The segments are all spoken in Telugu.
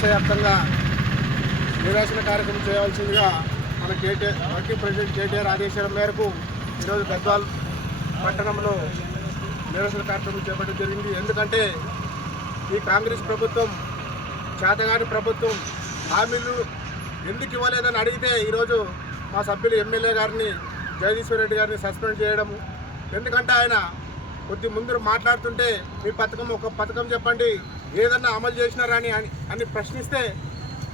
రాష్ట్ర వ్యాప్తంగా నిరసన కార్యక్రమం చేయవలసిందిగా మన కేటీఆర్ వర్కింగ్ ప్రెసిడెంట్ కేటీఆర్ ఆదేశాల మేరకు ఈరోజు గద్వాల్ పట్టణంలో నిరసన కార్యక్రమం చేపట్టడం జరిగింది. ఎందుకంటే ఈ కాంగ్రెస్ ప్రభుత్వం చేతగాని ప్రభుత్వం హామీలు ఎందుకు ఇవ్వలేదని అడిగితే ఈరోజు మా సభ్యులు ఎమ్మెల్యే గారిని జగదీశ్వర్ రెడ్డి గారిని సస్పెండ్ చేయడము. ఎందుకంటే ఆయన కొద్ది ముందు మాట్లాడుతుంటే మీ పథకం ఒక పథకం చెప్పండి ఏదన్నా అమలు చేసినారా అని అని- అని ప్రశ్నిస్తే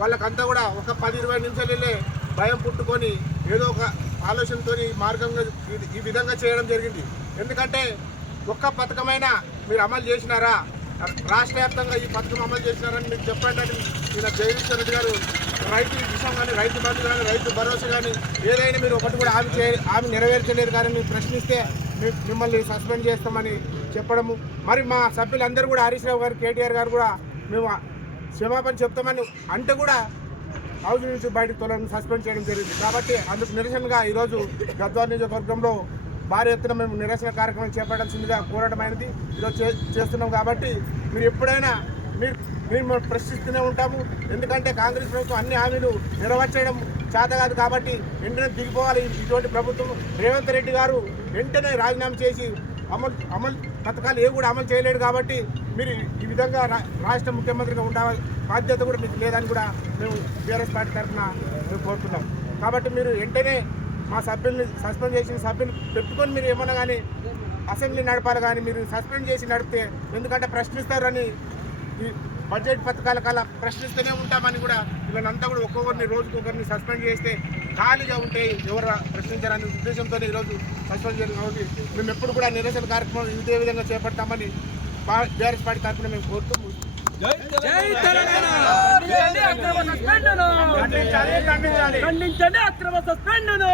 వాళ్ళకంతా కూడా ఒక పది ఇరవై నిమిషాలు వెళ్ళే భయం పుట్టుకొని ఏదో ఒక ఆలోచనతో మార్గంగా ఇది- ఈ విధంగా చేయడం జరిగింది. ఎందుకంటే ఒక్క పథకమైనా మీరు అమలు చేసినారా? రాష్ట్ర వ్యాప్తంగా ఈ పథకం అమలు చేసినారని మీరు చెప్పండి అని ఈయన జగదీశ్వర్ రెడ్డి గారు రైతు విషయం కానీ రైతు బంధు కానీ రైతు భరోసా కానీ ఏదైనా మీరు ఒకటి కూడా హామీ చే హామీ నెరవేర్చలేదు కానీ మీరు ప్రశ్నిస్తే మిమ్మల్ని సస్పెండ్ చేస్తామని చెప్పడము. మరి మా సభ్యులందరూ కూడా హరీష్ రావు గారు కేటీఆర్ గారు కూడా మేము క్షమాపణ చెప్తామని అంటే కూడా హౌస్ నుంచి బయటకు తొలగి సస్పెండ్ చేయడం జరిగింది. కాబట్టి అందుకు నిరసనగా ఈరోజు గద్వాల నియోజకవర్గంలో భారీ ఎత్తున మేము నిరసన కార్యక్రమం చేపట్టాల్సిందిగా కోరడమైనది ఈరోజు చే- చేస్తున్నాం. కాబట్టి మీరు ఎప్పుడైనా మీరు మేము ప్రశ్నిస్తూనే ఉంటాము. ఎందుకంటే కాంగ్రెస్ ప్రభుత్వం అన్ని హామీలు నెరవేర్చడం చేత కాదు కాబట్టి వెంటనే దిగిపోవాలి. ఇటువంటి ప్రభుత్వం రేవంత్ రెడ్డి గారు వెంటనే రాజీనామా చేసి అమలు అమలు పథకాలు ఏ కూడా అమలు చేయలేడు కాబట్టి మీరు ఈ విధంగా రా- రాష్ట్ర ముఖ్యమంత్రిగా ఉండాలి బాధ్యత కూడా మీకు లేదని కూడా మేము టీఆర్ఎస్ పార్టీ తరఫున మేము కోరుతున్నాం. కాబట్టి మీరు వెంటనే మా సభ్యుల్ని సస్పెండ్ చేసిన సభ్యులు పెట్టుకొని మీరు ఏమన్నా కానీ అసెంబ్లీ నడపాలి కానీ మీరు సస్పెండ్ చేసి నడిపితే ఎందుకంటే ప్రశ్నిస్తారని ఈ బడ్జెట్ పథకాల కల్లా ప్రశ్నిస్తూనే ఉంటామని కూడా వీళ్ళనంతా కూడా ఒక్కొక్కరిని రోజుకు ఒకరిని సస్పెండ్ చేస్తే ఖాళీగా ఉంటే ఎవరు ప్రశ్నించారనే ఉద్దేశంతో ఈరోజు సస్పెండ్ చేయడం కాబట్టి మేము ఎప్పుడు కూడా నిరసన కార్యక్రమం ఇదే విధంగా చేపడతామని బీఆర్ఎస్ పార్టీ తరఫున మేము కోరుతూ ఖండించండి అక్రమ సస్పెండ్ను! ఖండించండి అక్రమ సస్పెండ్ను!